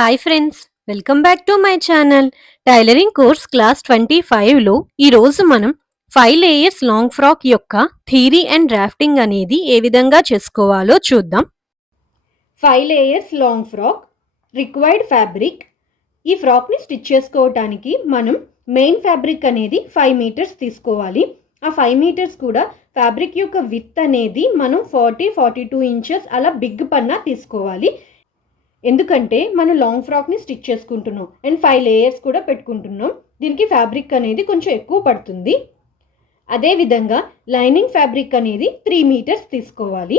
Hi friends, welcome back to my channel. Tailoring course class 25లో ఈరోజు మనం 5 layers long frock యొక్క theory and drafting అనేది ఏ విధంగా చేసుకోవాలో చూద్దాం. 5 layers long frock required fabric. ఈ ఫ్రాక్ని స్టిచ్ చేసుకోవటానికి మనం మెయిన్ ఫ్యాబ్రిక్ అనేది 5 మీటర్స్ తీసుకోవాలి. ఆ 5 మీటర్స్ కూడా ఫ్యాబ్రిక్ యొక్క విడ్త్ అనేది మనం 40-42 ఇంచెస్ అలా బిగ్ పన్నా తీసుకోవాలి. ఎందుకంటే మనం లాంగ్ ఫ్రాక్ని స్టిచ్ చేసుకుంటున్నాం అండ్ 5 లేయర్స్ కూడా పెట్టుకుంటున్నాం. దీనికి ఫ్యాబ్రిక్ అనేది కొంచెం ఎక్కువ పడుతుంది. అదేవిధంగా లైనింగ్ ఫ్యాబ్రిక్ అనేది 3 మీటర్స్ తీసుకోవాలి.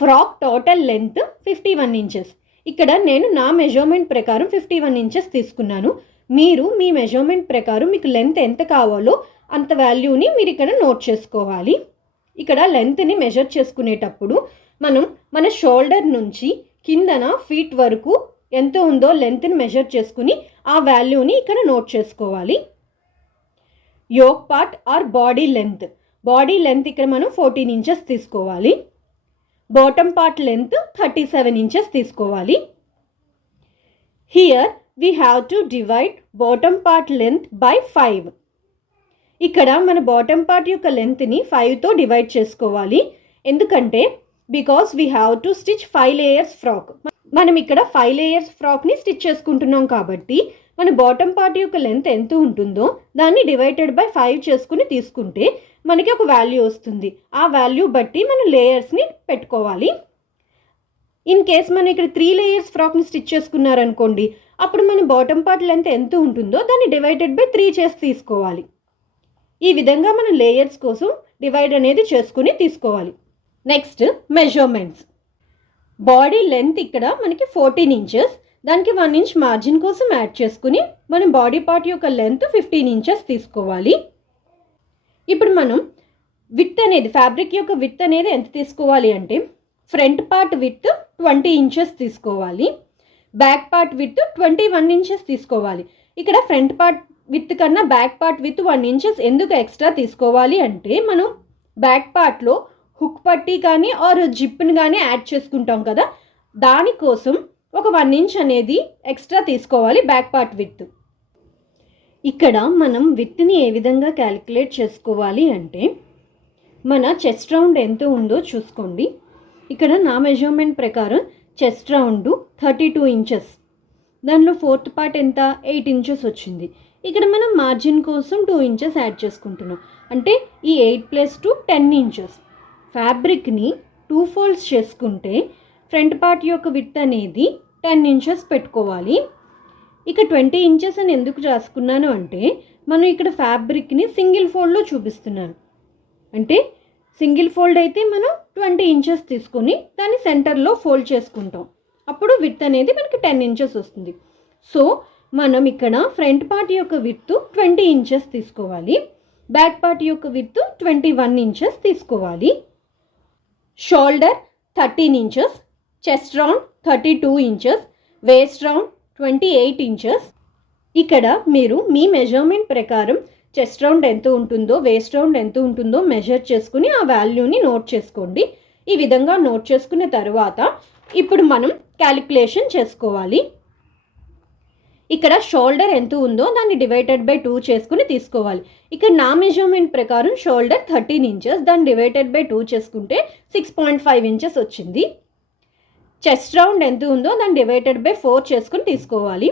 Frock total length 51 inches. ఇక్కడ నేను నా మెజర్మెంట్ ప్రకారం 51 ఇంచెస్ తీసుకున్నాను. మీరు మీ మెజర్మెంట్ ప్రకారం మీకు లెంత్ ఎంత కావాలో అంత వాల్యూని మీరు ఇక్కడ నోట్ చేసుకోవాలి. ఇక్కడ లెంత్ని మెజర్ చేసుకునేటప్పుడు మనం మన షోల్డర్ నుంచి కిందన ఫీట్ వరకు ఎంత ఉందో లెంత్ని మెజర్ చేసుకుని ఆ వాల్యూని ఇక్కడ నోట్ చేసుకోవాలి. Yoke part or body length ఇక్కడ మనం 14 ఇంచెస్ తీసుకోవాలి. బాటమ్ పార్ట్ లెంత్ 37 ఇంచెస్ తీసుకోవాలి. Here we have to divide bottom part length by 5. ఇక్కడ మన బాటమ్ పార్ట్ యొక్క లెంత్ని 5తో డివైడ్ చేసుకోవాలి. ఎందుకంటే because we have to stitch 5 layers frock. మనం ఇక్కడ 5 లేయర్స్ ఫ్రాక్ని స్టిచ్ చేసుకుంటున్నాం కాబట్టి మన బాటమ్ పార్ట్ యొక్క లెంత్ ఎంత ఉంటుందో దాన్ని డివైడెడ్ బై 5 చేసుకుని తీసుకుంటే మనకి ఒక వాల్యూ వస్తుంది. ఆ వాల్యూ బట్టి మనం లేయర్స్ని పెట్టుకోవాలి. ఇన్ కేస్ మనం ఇక్కడ 3 లేయర్స్ ఫ్రాక్ని స్టిచ్ చేసుకున్నారనుకోండి, అప్పుడు మన బాటమ్ పార్ట్ లెంత్ ఎంత ఉంటుందో దాన్ని డివైడెడ్ బై 3 చేసి తీసుకోవాలి. ఈ విధంగా మనం లేయర్స్ కోసం డివైడ్ అనేది చేసుకుని తీసుకోవాలి. Next measurements. బాడీ లెంత్ ఇక్కడ మనకి 14 ఇంచెస్, దానికి 1 ఇంచ్ మార్జిన్ కోసం యాడ్ చేసుకుని మనం బాడీ పార్ట్ యొక్క లెంత్ 15 ఇంచెస్ తీసుకోవాలి. ఇప్పుడు మనం విడ్త్ అనేది ఫ్యాబ్రిక్ యొక్క విడ్త్ అనేది ఎంత తీసుకోవాలి అంటే ఫ్రంట్ పార్ట్ విడ్త్ 20 ఇంచెస్ తీసుకోవాలి. బ్యాక్ పార్ట్ విడ్త్ 21 ఇంచెస్ తీసుకోవాలి. ఇక్కడ ఫ్రంట్ పార్ట్ విడ్త్ కన్నా బ్యాక్ పార్ట్ విడ్త్ 1 ఇంచెస్ ఎందుకు ఎక్స్ట్రా తీసుకోవాలి అంటే మనం బ్యాక్ పార్ట్లో హుక్ పట్టీ కానీ ఆర్ జిప్ని కానీ యాడ్ చేసుకుంటాం కదా, దానికోసం ఒక 1 ఇంచ్ అనేది ఎక్స్ట్రా తీసుకోవాలి బ్యాక్ పార్ట్ విడ్త్. ఇక్కడ మనం విడ్త్ని ఏ విధంగా క్యాలిక్యులేట్ చేసుకోవాలి అంటే మన చెస్ట్ రౌండ్ ఎంత ఉందో చూసుకోండి. ఇక్కడ నా మెజర్మెంట్ ప్రకారం చెస్ట్ రౌండ్ 32 ఇంచెస్, దానిలో 4th పార్ట్ ఎంత 8 ఇంచెస్ వచ్చింది. ఇక్కడ మనం మార్జిన్ కోసం 2 ఇంచెస్ యాడ్ చేసుకుంటున్నాం. అంటే ఈ 8 + 2 10 ఇంచెస్. ఫ్యాబ్రిక్ని 2 ఫోల్డ్స్ చేసుకుంటే ఫ్రంట్ పార్ట్ యొక్క విడ్త్ అనేది 10 ఇంచెస్ పెట్టుకోవాలి. ఇక 20 ఇంచెస్ అని ఎందుకు రాసుకున్నాను అంటే మనం ఇక్కడ ఫ్యాబ్రిక్ని సింగిల్ ఫోల్డ్లో చూపిస్తున్నాను. అంటే సింగిల్ ఫోల్డ్ అయితే మనం 20 ఇంచెస్ తీసుకొని దాన్ని సెంటర్లో ఫోల్డ్ చేసుకుంటాం. అప్పుడు విడ్త్ అనేది మనకి 10 ఇంచెస్ వస్తుంది. సో మనం ఇక్కడ ఫ్రంట్ పార్ట్ యొక్క విడ్త్ 20 ఇంచెస్ తీసుకోవాలి. బ్యాక్ పార్ట్ యొక్క విడ్త్ 21 ఇంచెస్ తీసుకోవాలి. Shoulder 13 inches, chest round 32 inches, waist round 28 inches. ఇక్కడ మీరు మీ మెజర్మెంట్ ప్రకారం చెస్ట్ రౌండ్ ఎంత ఉంటుందో వేస్ట్ రౌండ్ ఎంత ఉంటుందో మెజర్ చేసుకుని ఆ వాల్యూని నోట్ చేసుకోండి. ఈ విధంగా నోట్ చేసుకున్న తర్వాత ఇప్పుడు మనం క్యాలిక్యులేషన్ చేసుకోవాలి. ఇక్కడ షోల్డర్ ఎంత ఉందో దాన్ని డివైడెడ్ బై 2 చేసుకుని తీసుకోవాలి. ఇక్కడ నా మెజర్మెంట్ ప్రకారం షోల్డర్ 13 ఇంచెస్, దాన్ని డివైడెడ్ బై 2 చేసుకుంటే 6.5 ఇంచెస్ వచ్చింది. చెస్ట్ రౌండ్ ఎంత ఉందో దాన్ని డివైడెడ్ బై 4 చేసుకుని తీసుకోవాలి.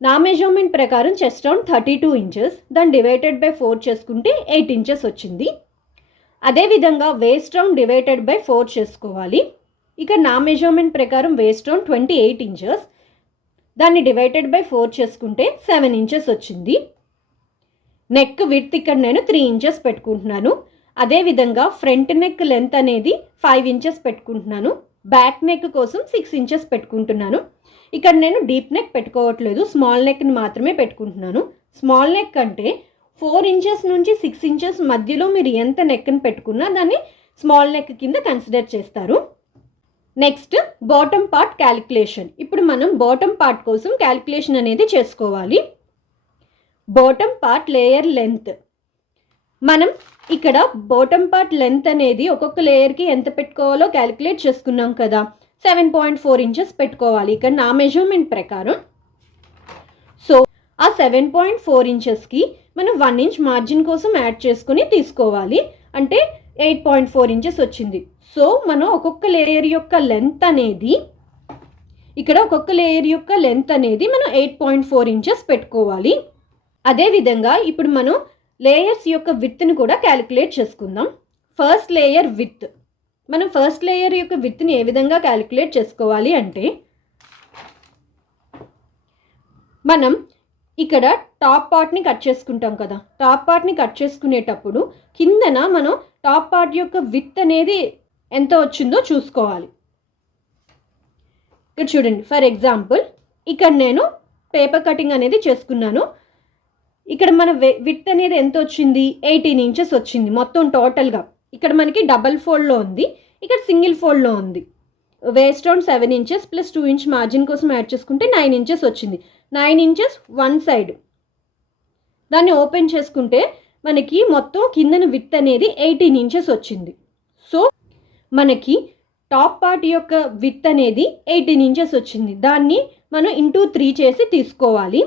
నా మెజర్మెంట్ ప్రకారం చెస్ట్ రౌండ్ 32 ఇంచెస్, దాన్ని డివైడెడ్ బై 4 చేసుకుంటే 8 ఇంచెస్ వచ్చింది. అదేవిధంగా వేస్ట్ రౌండ్ డివైడెడ్ బై 4 చేసుకోవాలి. ఇక్కడ నా మెజర్మెంట్ ప్రకారం వేస్ట్ రౌండ్ 28 ఇంచెస్, దాన్ని డివైడెడ్ బై 4 చేసుకుంటే 7 ఇంచెస్ వచ్చింది. నెక్ విడ్త్ ఇక్కడ నేను 3 ఇంచెస్ పెట్టుకుంటున్నాను. అదేవిధంగా ఫ్రంట్ నెక్ లెంత్ అనేది 5 ఇంచెస్ పెట్టుకుంటున్నాను. బ్యాక్ నెక్ కోసం 6 ఇంచెస్ పెట్టుకుంటున్నాను. ఇక్కడ నేను డీప్ నెక్ పెట్టుకోవట్లేదు, స్మాల్ నెక్ని మాత్రమే పెట్టుకుంటున్నాను. స్మాల్ నెక్ అంటే 4 ఇంచెస్ నుంచి 6 ఇంచెస్ మధ్యలో మీరు ఎంత నెక్ని పెట్టుకున్నా దాన్ని స్మాల్ నెక్ కింద కన్సిడర్ చేస్తారు. Next bottom part calculation. ఇప్పుడు మనం బాటమ్ పార్ట్ కోసం క్యాలిక్యులేషన్ అనేది చేసుకోవాలి. Bottom part layer length. మనం ఇక్కడ బాటమ్ పార్ట్ లెంత్ అనేది ఒక్కొక్క లేయర్కి ఎంత పెట్టుకోవాలో క్యాలిక్యులేట్ చేసుకున్నాం కదా. 7.4 ఇంచెస్ పెట్టుకోవాలి ఇక్కడ నా మెజర్మెంట్ ప్రకారం. సో ఆ 7.4 ఇంచెస్కి మనం 1 ఇంచ్ మార్జిన్ కోసం యాడ్ చేసుకుని తీసుకోవాలి. అంటే 8.4 ఇంచెస్ వచ్చింది. సో మనం ఒక్కొక్క లేయర్ యొక్క లెంత్ అనేది మనం 8.4 ఇంచెస్ పెట్టుకోవాలి. అదేవిధంగా ఇప్పుడు మనం లేయర్స్ యొక్క విత్ని కూడా క్యాలిక్యులేట్ చేసుకుందాం. ఫస్ట్ లేయర్ విత్, మనం ఫస్ట్ లేయర్ యొక్క విత్ని ఏ విధంగా క్యాలిక్యులేట్ చేసుకోవాలి అంటే, మనం ఇక్కడ టాప్ పార్ట్ని కట్ చేసుకుంటాం కదా, టాప్ పార్ట్ని కట్ చేసుకునేటప్పుడు కిందన మనం టాప్ పార్ట్ యొక్క విత్ అనేది ఎంత వచ్చిందో చూసుకోవాలి. ఇక్కడ చూడండి, ఫర్ ఎగ్జాంపుల్ ఇక్కడ నేను పేపర్ కటింగ్ అనేది చేసుకున్నాను. ఇక్కడ మన విత్ అనేది ఎంత వచ్చింది, 18 ఇంచెస్ వచ్చింది మొత్తం టోటల్గా. ఇక్కడ మనకి డబల్ ఫోల్డ్లో ఉంది, ఇక్కడ సింగిల్ ఫోల్డ్లో ఉంది. Waist round 7 inches plus 2 inch margin కోసం యాడ్ చేసుకుంటే 9 ఇంచెస్ వచ్చింది. 9 ఇంచెస్ వన్ సైడ్, దాన్ని ఓపెన్ చేసుకుంటే మనకి మొత్తం కిందన విత్ అనేది 18 ఇంచెస్ వచ్చింది. సో మనకి టాప్ పార్ట్ యొక్క విత్ అనేది 18 ఇంచెస్ వచ్చింది. దాన్ని మనం ఇంటూ 3 చేసి తీసుకోవాలి.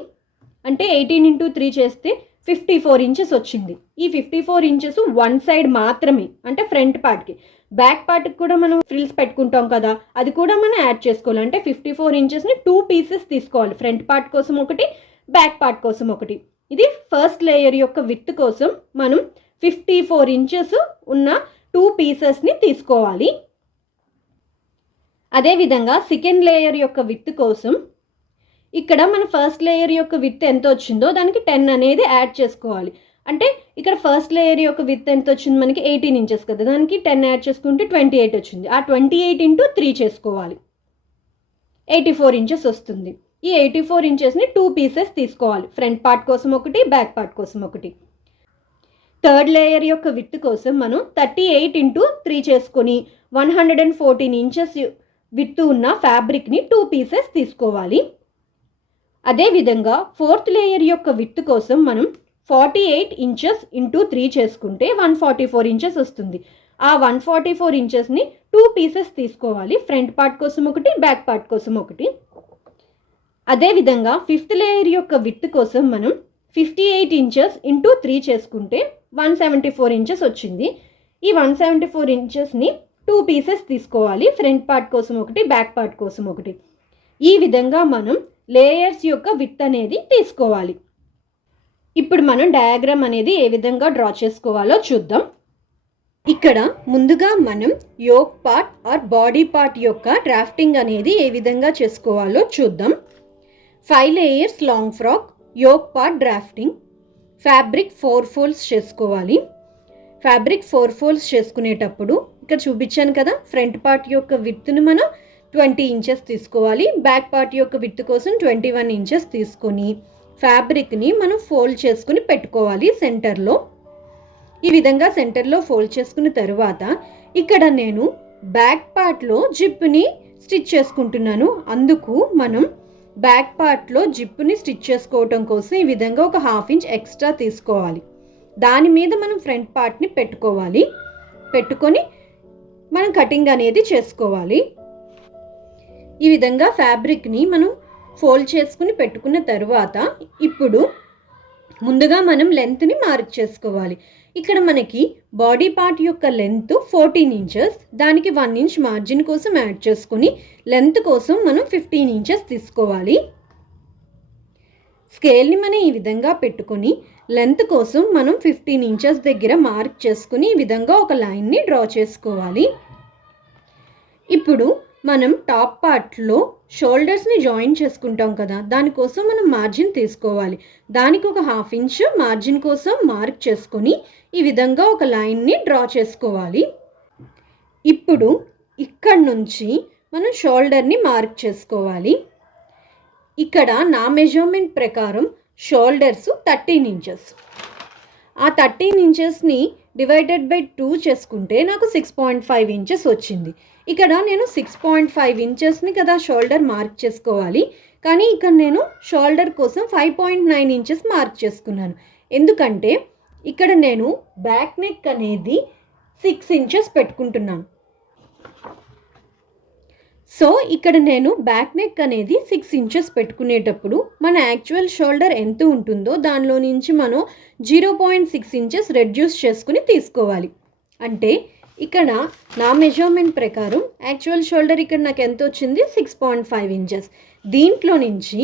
అంటే 18 ఇంటూ 3 చేస్తే 54 ఇంచెస్ వచ్చింది. ఈ 54 ఇంచెస్ వన్ సైడ్ మాత్రమే, అంటే ఫ్రంట్ పార్ట్కి. బ్యాక్ పార్ట్కి కూడా మనం ఫ్రిల్స్ పెట్టుకుంటాం కదా, అది కూడా మనం యాడ్ చేసుకోవాలి. అంటే 54 ఇంచెస్ని 2 పీసెస్ తీసుకోవాలి, ఫ్రంట్ పార్ట్ కోసం ఒకటి, బ్యాక్ పార్ట్ కోసం ఒకటి. ఇది ఫస్ట్ లేయర్ యొక్క విత్ కోసం మనం 54 ఇంచెస్ ఉన్న 2 పీసెస్ని తీసుకోవాలి. అదేవిధంగా సెకండ్ లేయర్ యొక్క విత్ కోసం ఇక్కడ మన ఫస్ట్ లేయర్ యొక్క విత్ ఎంత వచ్చిందో దానికి 10 అనేది యాడ్ చేసుకోవాలి. అంటే ఇక్కడ ఫస్ట్ లేయర్ యొక్క విత్ ఎంత వచ్చింది, మనకి 18 ఇంచెస్ కదా, దానికి 10 యాడ్ చేసుకుంటే 28 వచ్చింది. ఆ 28 ఇంటూ 3 చేసుకోవాలి, 84 ఇంచెస్ వస్తుంది. ఈ 84 ఇంచెస్ని 2 పీసెస్ తీసుకోవాలి, ఫ్రంట్ పార్ట్ కోసం ఒకటి, బ్యాక్ పార్ట్ కోసం ఒకటి. థర్డ్ లేయర్ యొక్క విత్ కోసం మనం 38 ఇంటూ 3 చేసుకొని 114 ఇంచెస్ విత్ ఉన్న ఫ్యాబ్రిక్ని 2 పీసెస్ తీసుకోవాలి. అదేవిధంగా ఫోర్త్ లేయర్ యొక్క విత్ కోసం మనం 48 ఇంచెస్ ఇంటూ 3 చేసుకుంటే 144 ఇంచెస్ వస్తుంది. ఆ 144 ఇంచెస్ని 2 పీసెస్ తీసుకోవాలి, ఫ్రంట్ పార్ట్ కోసం ఒకటి, బ్యాక్ పార్ట్ కోసం ఒకటి. అదేవిధంగా ఫిఫ్త్ లేయర్ యొక్క విత్ కోసం మనం 58 ఇంచెస్ ఇంటూ 3 చేసుకుంటే 174 ఇంచెస్ వచ్చింది. ఈ 174 ఇంచెస్ని 2 పీసెస్ తీసుకోవాలి, ఫ్రంట్ పార్ట్ కోసం ఒకటి, బ్యాక్ పార్ట్ కోసం ఒకటి. ఈ విధంగా మనం లేయర్స్ యొక్క విత్ అనేది తీసుకోవాలి. ఇప్పుడు మనం డయాగ్రామ్ అనేది ఏ విధంగా డ్రా చేసుకోవాలో చూద్దాం. ఇక్కడ ముందుగా మనం yoke part or body part యొక్క డ్రాఫ్టింగ్ అనేది ఏ విధంగా చేసుకోవాలో చూద్దాం. 5 layers long frock yoke part drafting. Fabric 4 folds చేసుకోవాలి. ఫ్యాబ్రిక్ 4 ఫోల్డ్స్ చేసుకునేటప్పుడు ఇక్కడ చూపించాను కదా, ఫ్రంట్ పార్ట్ యొక్క విత్ను మనం 20 ఇంచెస్ తీసుకోవాలి, బ్యాక్ పార్ట్ యొక్క విత్ కోసం 21 ఇంచెస్ తీసుకొని ఫ్యాబ్రిక్ని మనం ఫోల్డ్ చేసుకుని పెట్టుకోవాలి సెంటర్లో. ఈ విధంగా సెంటర్లో ఫోల్డ్ చేసుకున్న తర్వాత ఇక్కడ నేను బ్యాక్ పార్ట్లో జిప్ని స్టిచ్ చేసుకుంటున్నాను. అందుకు మనం బ్యాక్ పార్ట్లో జిప్ని స్టిచ్ చేసుకోవటం కోసం ఈ విధంగా ఒక 1/2 ఇంచ్ ఎక్స్ట్రా తీసుకోవాలి. దాని మీద మనం ఫ్రంట్ పార్ట్ని పెట్టుకొని మనం కటింగ్ అనేది చేసుకోవాలి. ఈ విధంగా ఫ్యాబ్రిక్ని మనం ఫోల్డ్ చేసుకుని పెట్టుకున్న తర్వాత ఇప్పుడు ముందుగా మనం లెంత్ని మార్క్ చేసుకోవాలి. ఇక్కడ మనకి బాడీ పార్ట్ యొక్క లెంత్ 14 ఇంచెస్, దానికి 1 ఇంచ్ మార్జిన్ కోసం యాడ్ చేసుకుని లెంత్ కోసం మనం 15 ఇంచెస్ తీసుకోవాలి. స్కేల్ని మనం ఈ విధంగా పెట్టుకొని లెంత్ కోసం మనం 15 ఇంచెస్ దగ్గర మార్క్ చేసుకుని ఈ విధంగా ఒక లైన్ని డ్రా చేసుకోవాలి. ఇప్పుడు మనం టాప్ పార్ట్లో షోల్డర్స్ని జాయిన్ చేసుకుంటాం కదా, దానికోసం మనం మార్జిన్ తీసుకోవాలి. దానికి ఒక 1/2 ఇంచ్ మార్జిన్ కోసం మార్క్ చేసుకొని ఈ విధంగా ఒక లైన్ని డ్రా చేసుకోవాలి. ఇప్పుడు ఇక్కడ నుంచి మనం షోల్డర్ని మార్క్ చేసుకోవాలి. ఇక్కడ నా మెజర్మెంట్ ప్రకారం షోల్డర్స్ 13 ఇంచెస్. ఆ 13 ఇంచెస్ని డివైడెడ్ బై 2 చేసుకుంటే నాకు 6.5 ఇంచెస్ వచ్చింది. ఇక్కడ నేను 6.5 ఇంచెస్ని కదా షోల్డర్ మార్క్ చేసుకోవాలి, కానీ ఇక్కడ నేను షోల్డర్ కోసం 5.9 ఇంచెస్ మార్క్ చేసుకున్నాను. ఎందుకంటే ఇక్కడ నేను బ్యాక్ నెక్ అనేది 6 ఇంచెస్ పెట్టుకుంటున్నాను. సో ఇక్కడ నేను బ్యాక్ నెక్ అనేది 6 ఇంచెస్ పెట్టుకునేటప్పుడు మన యాక్చువల్ షోల్డర్ ఎంత ఉంటుందో దానిలో నుంచి మనం 0.6 ఇంచెస్ రెడ్యూస్ చేసుకుని తీసుకోవాలి. అంటే ఇక్కడ నా మెజర్మెంట్ ప్రకారం యాక్చువల్ షోల్డర్ ఇక్కడ నాకు ఎంత వచ్చింది 6.5 ఇంచెస్. దీంట్లో నుంచి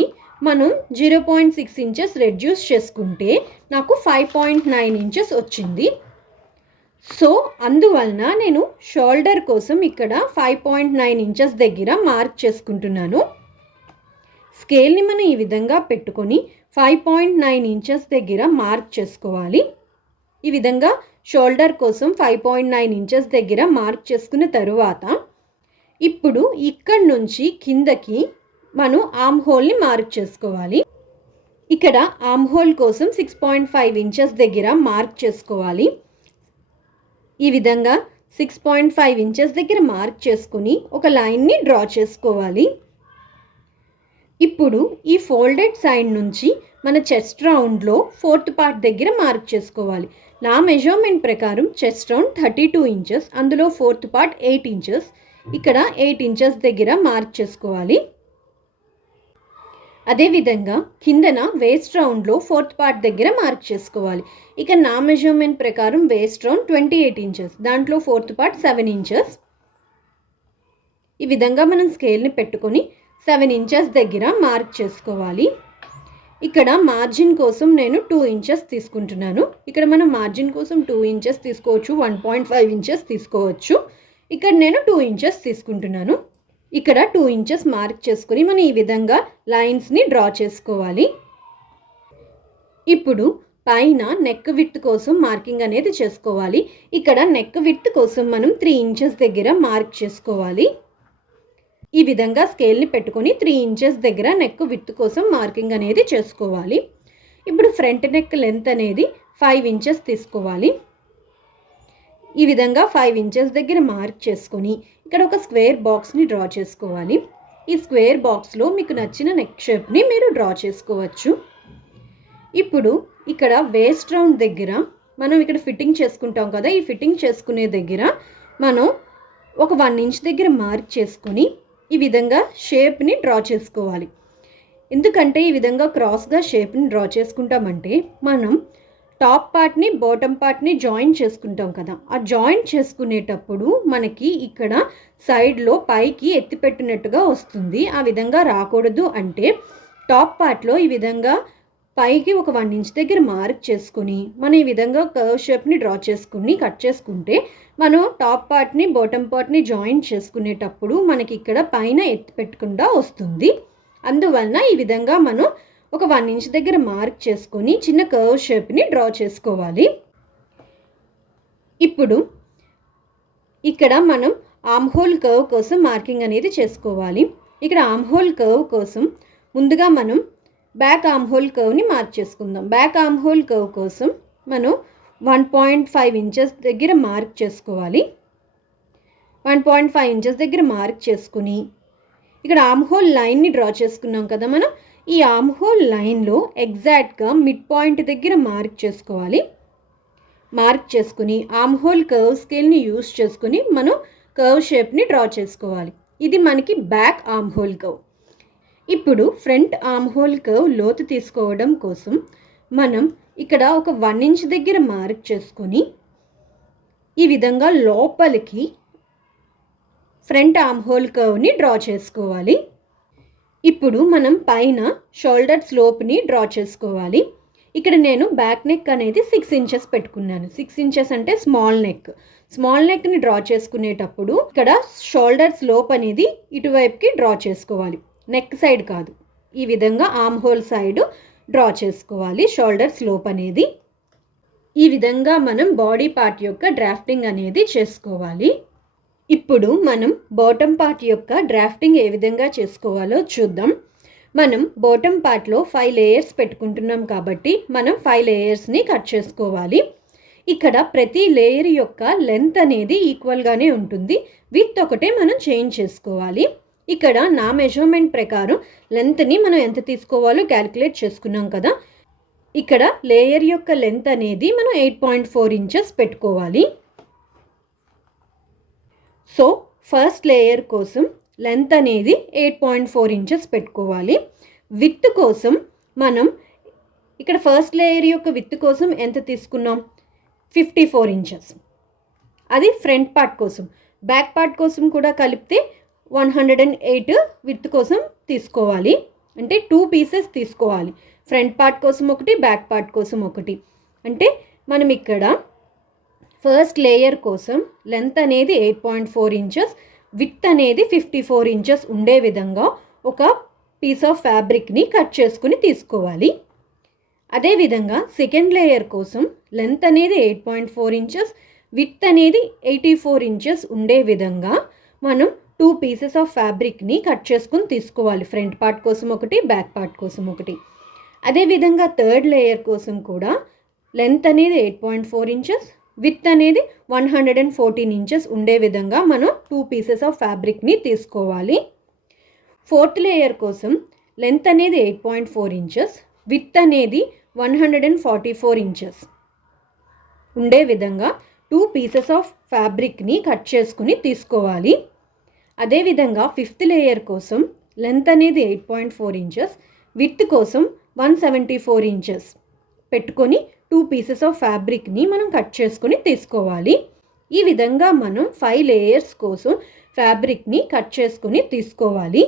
మనం 0.6 ఇంచెస్ రెడ్యూస్ చేసుకుంటే నాకు 5.9 ఇంచెస్ వచ్చింది. సో అందువలన నేను షోల్డర్ కోసం ఇక్కడ 5.9 ఇంచెస్ దగ్గర మార్క్ చేసుకుంటున్నాను. స్కేల్ని మనం ఈ విధంగా పెట్టుకొని 5.9 ఇంచెస్ దగ్గర మార్క్ చేసుకోవాలి. ఈ విధంగా షోల్డర్ కోసం 5.9 ఇంచెస్ దగ్గర మార్క్ చేసుకున్న తరువాత ఇప్పుడు ఇక్కడి నుంచి కిందకి మనం ఆర్మ్ హోల్ని మార్క్ చేసుకోవాలి. ఇక్కడ ఆర్మ్ హోల్ కోసం 6.5 ఇంచెస్ దగ్గర మార్క్ చేసుకోవాలి. ఈ విధంగా 6.5 ఇంచెస్ దగ్గర మార్క్ చేసుకుని ఒక లైన్ని డ్రా చేసుకోవాలి. ఇప్పుడు ఈ ఫోల్డెడ్ సైడ్ నుంచి మన చెస్ట్ రౌండ్లో 4th పార్ట్ దగ్గర మార్క్ చేసుకోవాలి. నా మెజర్మెంట్ ప్రకారం చెస్ట్ రౌండ్ 32 ఇంచెస్, అందులో 4th పార్ట్ 8 ఇంచెస్. ఇక్కడ 8 ఇంచెస్ దగ్గర మార్క్ చేసుకోవాలి. అదేవిధంగా కిందన వేస్ట్ రౌండ్లో 4th పార్ట్ దగ్గర మార్క్ చేసుకోవాలి. ఇక నా మెజర్మెంట్ ప్రకారం వేస్ట్ రౌండ్ 28 ఇంచెస్, దాంట్లో 4th పార్ట్ 7 ఇంచెస్. ఈ విధంగా మనం స్కేల్ని పెట్టుకొని 7 ఇంచెస్ దగ్గర మార్క్ చేసుకోవాలి. ఇక్కడ మార్జిన్ కోసం నేను 2 ఇంచెస్ తీసుకుంటున్నాను. ఇక్కడ మనం మార్జిన్ కోసం 2 ఇంచెస్ తీసుకోవచ్చు, 1.5 ఇంచెస్ తీసుకోవచ్చు. ఇక్కడ నేను 2 ఇంచెస్ తీసుకుంటున్నాను. ఇక్కడ 2 ఇంచెస్ మార్క్ చేసుకుని మనం ఈ విధంగా లైన్స్ని డ్రా చేసుకోవాలి. ఇప్పుడు పైన నెక్ విడ్త్ కోసం మార్కింగ్ అనేది చేసుకోవాలి. ఇక్కడ నెక్ విడ్త్ కోసం మనం 3 ఇంచెస్ దగ్గర మార్క్ చేసుకోవాలి. ఈ విధంగా స్కేల్ని పెట్టుకొని 3 ఇంచెస్ దగ్గర నెక్ విడ్త్ కోసం మార్కింగ్ అనేది చేసుకోవాలి. ఇప్పుడు ఫ్రంట్ నెక్ లెంత్ అనేది 5 ఇంచెస్ తీసుకోవాలి. ఈ విధంగా 5 ఇంచెస్ దగ్గర మార్క్ చేసుకొని ఇక్కడ ఒక స్క్వేర్ బాక్స్ని డ్రా చేసుకోవాలి. ఈ స్క్వేర్ బాక్స్లో మీకు నచ్చిన నెక్ షేప్ని మీరు డ్రా చేసుకోవచ్చు. ఇప్పుడు ఇక్కడ వేస్ట్ రౌండ్ దగ్గర మనం ఇక్కడ ఫిట్టింగ్ చేసుకుంటాం కదా, ఈ ఫిట్టింగ్ చేసుకునే దగ్గర మనం ఒక 1 ఇంచ్ దగ్గర మార్క్ చేసుకొని ఈ విధంగా షేప్ని డ్రా చేసుకోవాలి. ఎందుకంటే ఈ విధంగా క్రాస్గా షేప్ని డ్రా చేసుకుంటామంటే మనం టాప్ పార్ట్ని బాటమ్ పార్ట్ని జాయిన్ చేసుకుంటాం కదా, ఆ జాయిన్ చేసుకునేటప్పుడు మనకి ఇక్కడ సైడ్లో పైకి ఎత్తిపెట్టినట్టుగా వస్తుంది. ఆ విధంగా రాకూడదు అంటే టాప్ పార్ట్లో ఈ విధంగా పైకి ఒక 1 ఇంచ్ దగ్గర మార్క్ చేసుకుని మనం ఈ విధంగా కర్వ్ షేప్ని డ్రా చేసుకుని కట్ చేసుకుంటే మనం టాప్ పార్ట్ని బాటమ్ పార్ట్ని జాయిన్ చేసుకునేటప్పుడు మనకి ఇక్కడ పైన ఎత్తి పెట్టకుండా వస్తుంది. అందువలన ఈ విధంగా మనం ఒక 1 ఇంచ్ దగ్గర మార్క్ చేసుకొని చిన్న కర్వ్ షేప్ని డ్రా చేసుకోవాలి. ఇప్పుడు ఇక్కడ మనం ఆర్మ్ హోల్ కర్వ్ కోసం మార్కింగ్ అనేది చేసుకోవాలి. ఇక్కడ ఆర్మ్ హోల్ కర్వ్ కోసం ముందుగా మనం బ్యాక్ ఆర్మ్ హోల్ కర్వ్ని మార్క్ చేసుకుందాం. బ్యాక్ ఆర్మ్ హోల్ కర్వ్ కోసం మనం 1.5 ఇంచెస్ దగ్గర మార్క్ చేసుకోవాలి. 1.5 ఇంచెస్ దగ్గర మార్క్ చేసుకుని ఇక్కడ ఆర్మ్ హోల్ లైన్ని డ్రా చేసుకున్నాం కదా మనం, ఈ ఆర్మ్ హోల్ లైన్లో ఎగ్జాక్ట్గా మిడ్ పాయింట్ దగ్గర మార్క్ చేసుకోవాలి. మార్క్ చేసుకుని ఆర్మ్ హోల్ కర్వ్ స్కేల్ని యూస్ చేసుకుని మనం కర్వ్ షేప్ని డ్రా చేసుకోవాలి. ఇది మనకి బ్యాక్ ఆర్మ్ హోల్ కర్వ్. ఇప్పుడు ఫ్రంట్ ఆర్మ్ హోల్ కర్వ్ లోతు తీసుకోవడం కోసం మనం ఇక్కడ ఒక 1 ఇంచ్ దగ్గర మార్క్ చేసుకొని ఈ విధంగా లోపలికి ఫ్రంట్ ఆర్మ్ హోల్ కర్వ్ని డ్రా చేసుకోవాలి. ఇప్పుడు మనం పైన షోల్డర్ స్లోప్ని డ్రా చేసుకోవాలి. ఇక్కడ నేను బ్యాక్ నెక్ అనేది 6 ఇంచెస్ పెట్టుకున్నాను. 6 ఇంచెస్ అంటే స్మాల్ నెక్. స్మాల్ నెక్ని డ్రా చేసుకునేటప్పుడు ఇక్కడ షోల్డర్ స్లోప్ అనేది ఇటువైపుకి డ్రా చేసుకోవాలి, నెక్ సైడ్ కాదు. ఈ విధంగా ఆర్మ్ హోల్ సైడ్ డ్రా చేసుకోవాలి షోల్డర్ స్లోప్ అనేది. ఈ విధంగా మనం బాడీ పార్ట్ యొక్క డ్రాఫ్టింగ్ అనేది చేసుకోవాలి. ఇప్పుడు మనం బాటమ్ పార్ట్ యొక్క డ్రాఫ్టింగ్ ఏ విధంగా చేసుకోవాలో చూద్దాం. మనం బాటమ్ పార్ట్లో 5 లేయర్స్ పెట్టుకుంటున్నాం కాబట్టి మనం 5 లేయర్స్ని కట్ చేసుకోవాలి. ఇక్కడ ప్రతి లేయర్ యొక్క లెంత్ అనేది ఈక్వల్గానే ఉంటుంది. విత్ ఒకటే మనం చేంజ్ చేసుకోవాలి. ఇక్కడ నా మెజర్మెంట్ ప్రకారం లెంత్ని మనం ఎంత తీసుకోవాలో క్యాలిక్యులేట్ చేసుకున్నాం కదా. ఇక్కడ లేయర్ యొక్క లెంత్ అనేది మనం 8.4 ఇంచెస్ పెట్టుకోవాలి. సో ఫస్ట్ లేయర్ కోసం లెంత్ అనేది 8.4 ఇంచెస్ పెట్టుకోవాలి. విడ్త్ కోసం మనం ఇక్కడ ఫస్ట్ లేయర్ యొక్క విడ్త్ కోసం ఎంత తీసుకున్నాం? 54 ఇంచెస్. అది ఫ్రంట్ పార్ట్ కోసం. బ్యాక్ పార్ట్ కోసం కూడా కలిపితే 108 విడ్త్ కోసం తీసుకోవాలి. అంటే 2 పీసెస్ తీసుకోవాలి. ఫ్రంట్ పార్ట్ కోసం ఒకటి, బ్యాక్ పార్ట్ కోసం ఒకటి. అంటే మనం ఇక్కడ ఫస్ట్ లేయర్ కోసం లెంత్ అనేది 8.4 ఇంచెస్, విడ్త్ అనేది 54 ఇంచెస్ ఉండే విధంగా ఒక పీస్ ఆఫ్ ఫ్యాబ్రిక్ని కట్ చేసుకుని తీసుకోవాలి. అదేవిధంగా సెకండ్ లేయర్ కోసం లెంత్ అనేది 8.4 ఇంచెస్, విడ్త్ అనేది 84 ఇంచెస్ ఉండే విధంగా మనం 2 పీసెస్ ఆఫ్ ఫ్యాబ్రిక్ని కట్ చేసుకుని తీసుకోవాలి. ఫ్రంట్ పార్ట్ కోసం ఒకటి, బ్యాక్ పార్ట్ కోసం ఒకటి. అదేవిధంగా థర్డ్ లేయర్ కోసం కూడా లెంత్ అనేది 8.4 ఇంచెస్, విడ్త్ అనేది 114 ఇంచెస్ ఉండే విధంగా మనం 2 పీసెస్ ఆఫ్ ఫ్యాబ్రిక్ని తీసుకోవాలి. ఫోర్త్ లేయర్ కోసం లెంత్ అనేది 8.4 ఇంచెస్, విడ్త్ అనేది 144 ఇంచెస్ ఉండే విధంగా 2 పీసెస్ ఆఫ్ ఫ్యాబ్రిక్ని కట్ చేసుకుని తీసుకోవాలి. అదేవిధంగా ఫిఫ్త్ లేయర్ కోసం లెంత్ అనేది 8.4 ఇంచెస్, విడ్త్ కోసం 174 ఇంచెస్ పెట్టుకొని 2 పీసెస్ ఆఫ్ ఫ్యాబ్రిక్ని మనం కట్ చేసుకుని తీసుకోవాలి. ఈ విధంగా మనం 5 లేయర్స్ కోసం ఫ్యాబ్రిక్ని కట్ చేసుకుని తీసుకోవాలి.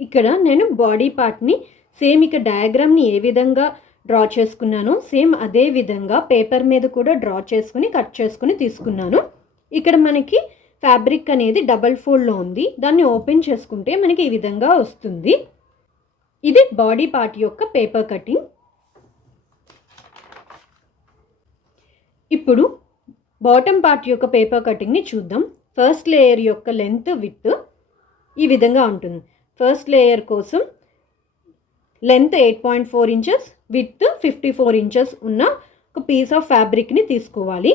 ఇక్కడ నేను బాడీ పార్ట్ని సేమ్ ఇక డయాగ్రామ్ని ఏ విధంగా డ్రా చేసుకున్నానో సేమ్ అదే విధంగా పేపర్ మీద కూడా డ్రా చేసుకుని కట్ చేసుకుని తీసుకున్నాను. ఇక్కడ మనకి ఫ్యాబ్రిక్ అనేది డబల్ ఫోల్డ్లో ఉంది. దాన్ని ఓపెన్ చేసుకుంటే మనకి ఈ విధంగా వస్తుంది. ఇది బాడీ పార్ట్ యొక్క పేపర్ కటింగ్. ఇప్పుడు బాటమ్ పార్ట్ యొక్క పేపర్ కటింగ్ని చూద్దాం. ఫస్ట్ లేయర్ యొక్క లెంత్ విడ్త్ ఈ విధంగా ఉంటుంది. ఫస్ట్ లేయర్ కోసం లెంత్ 8.4 ఇంచెస్, విడ్త్ 54 ఇంచెస్ ఉన్న ఒక పీస్ ఆఫ్ ఫ్యాబ్రిక్ని తీసుకోవాలి.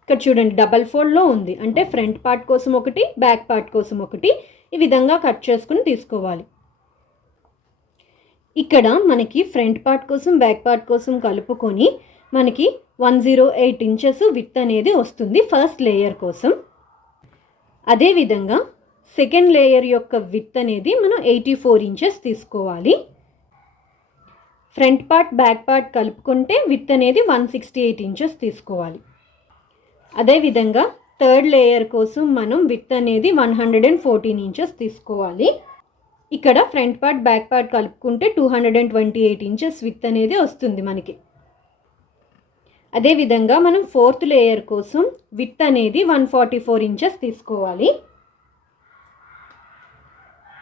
ఇక్కడ చూడండి డబల్ ఫోల్డ్లో ఉంది. అంటే ఫ్రంట్ పార్ట్ కోసం ఒకటి, బ్యాక్ పార్ట్ కోసం ఒకటి ఈ విధంగా కట్ చేసుకుని తీసుకోవాలి. ఇక్కడ మనకి ఫ్రంట్ పార్ట్ కోసం, బ్యాక్ పార్ట్ కోసం కలుపుకొని మనకి 108 ఇంచెస్ విడ్త్ అనేది వస్తుంది ఫస్ట్ లేయర్ కోసం. అదేవిధంగా సెకండ్ లేయర్ యొక్క విడ్త్ అనేది మనం 84 ఇంచెస్ తీసుకోవాలి. ఫ్రంట్ పార్ట్, బ్యాక్ పార్ట్ కలుపుకుంటే విడ్త్ అనేది 168 ఇంచెస్ తీసుకోవాలి. అదేవిధంగా థర్డ్ లేయర్ కోసం మనం విడ్త్ అనేది 114 ఇంచెస్ తీసుకోవాలి. ఇక్కడ ఫ్రంట్ పార్ట్, బ్యాక్ పార్ట్ కలుపుకుంటే 228 ఇంచెస్ విడ్త్ అనేది వస్తుంది మనకి. అదేవిధంగా మనం ఫోర్త్ లేయర్ కోసం విడ్త్ అనేది 144 ఇంచెస్ తీసుకోవాలి.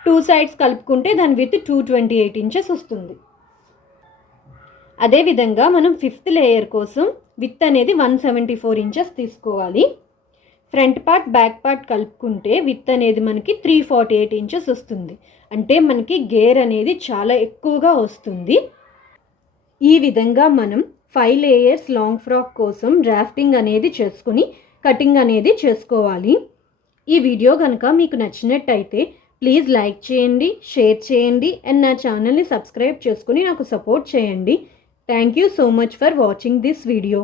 2 సైడ్స్ కలుపుకుంటే దాని విడ్త్ 228 ఇంచెస్ వస్తుంది. అదేవిధంగా మనం ఫిఫ్త్ లేయర్ కోసం విడ్త్ అనేది 174 ఇంచెస్ తీసుకోవాలి. ఫ్రంట్ పార్ట్, బ్యాక్ పార్ట్ కలుపుకుంటే విడ్త్ అనేది మనకి 348 ఇంచెస్ వస్తుంది. అంటే మనకి గేర్ అనేది చాలా ఎక్కువగా వస్తుంది. ఈ విధంగా మనం 5 లేయర్స్ లాంగ్ ఫ్రాక్ కోసం డ్రాఫ్టింగ్ అనేది చేసుకుని కటింగ్ అనేది చేసుకోవాలి. ఈ వీడియో కనుక మీకు నచ్చినట్టయితే ప్లీజ్ లైక్ చేయండి, షేర్ చేయండి అండ్ నా ఛానల్ని సబ్స్క్రైబ్ చేసుకుని నాకు సపోర్ట్ చేయండి. Thank you so much for watching this video.